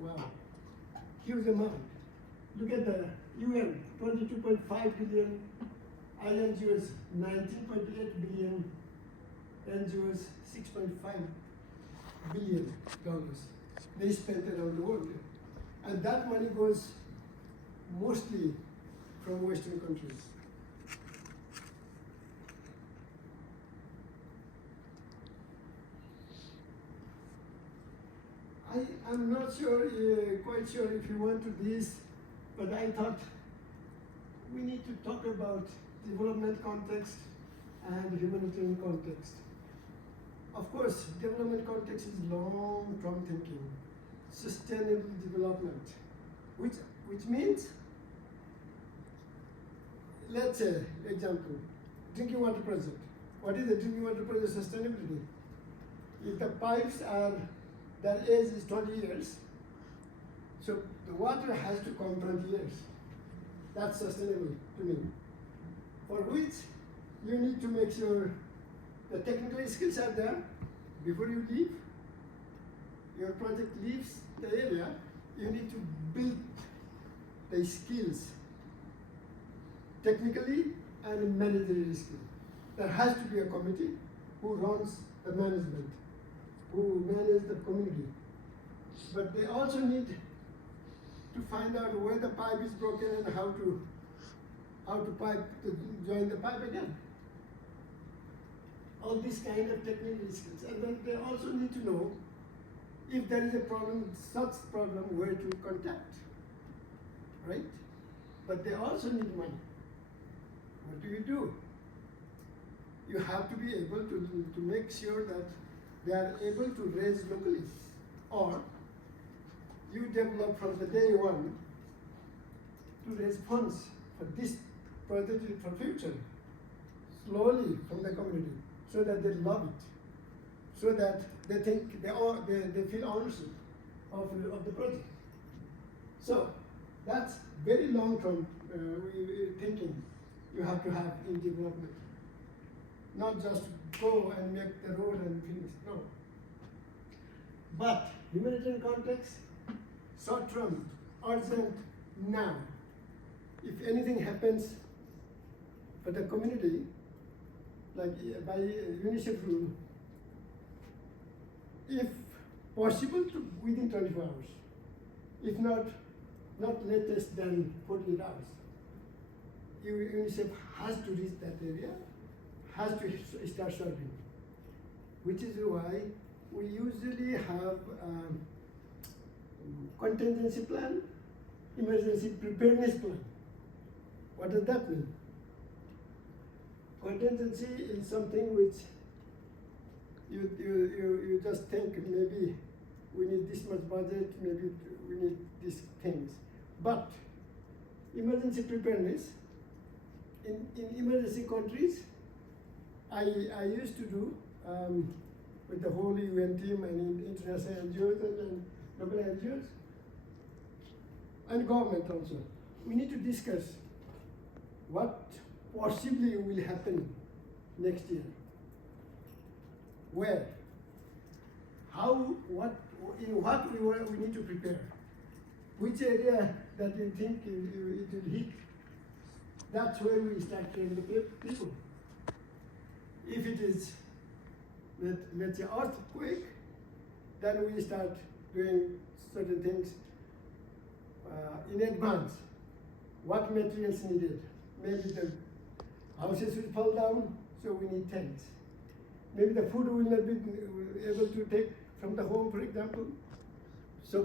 Wow, huge amount. Look at the UN, 22.5 billion, INGOs 19.8 billion, NGOs $6.5 billion. They spent around the world. And that money goes mostly from Western countries. I'm not sure, quite sure if you want to this, but I thought we need to talk about development context and humanitarian context. Of course, development context is long-term thinking, sustainable development, which means, let's say, example, drinking water project. What is the drinking water project sustainability? If the pipes are, their age is 20 years, so the water has to come 20 years. That's sustainable to me. For which you need to make sure the technical skills are there before you leave. Your project leaves the area, you need to build the skills technically and managerial skills. There has to be a committee who runs the management, who manage the community. But they also need to find out where the pipe is broken and how to join the pipe again. All these kind of technical skills. And then they also need to know if there is a problem, such problem, where to contact, right? But they also need money. What do? You have to be able to make sure that they are able to raise locally, or you develop from the day one to raise funds for this project for future, slowly from the community, so that they love it, so that they think they feel ownership of the project. So that's very long-term thinking you have to have in development. Not just go and make the road and finish, no. But humanitarian context, short-term, urgent, now. If anything happens for the community, like by UNICEF rule, if possible, to within 24 hours. If not latest than 48 hours. UNICEF has to reach that area, has to start serving, which is why we usually have contingency plan, emergency preparedness plan. What does that mean? Contingency is something which you just think maybe we need this much budget, maybe we need these things. But emergency preparedness, in emergency countries, I used to do with the whole UN team and international NGOs and local NGOs and government also. We need to discuss what possibly will happen next year. Where? How? What? In what we need to prepare? Which area that you think it will hit? That's where we start training the people. If it is, let's say, earthquake, then we start doing certain things in advance. What materials needed? Maybe the houses will fall down, so we need tents. Maybe the food will not be able to take from the home, for example. So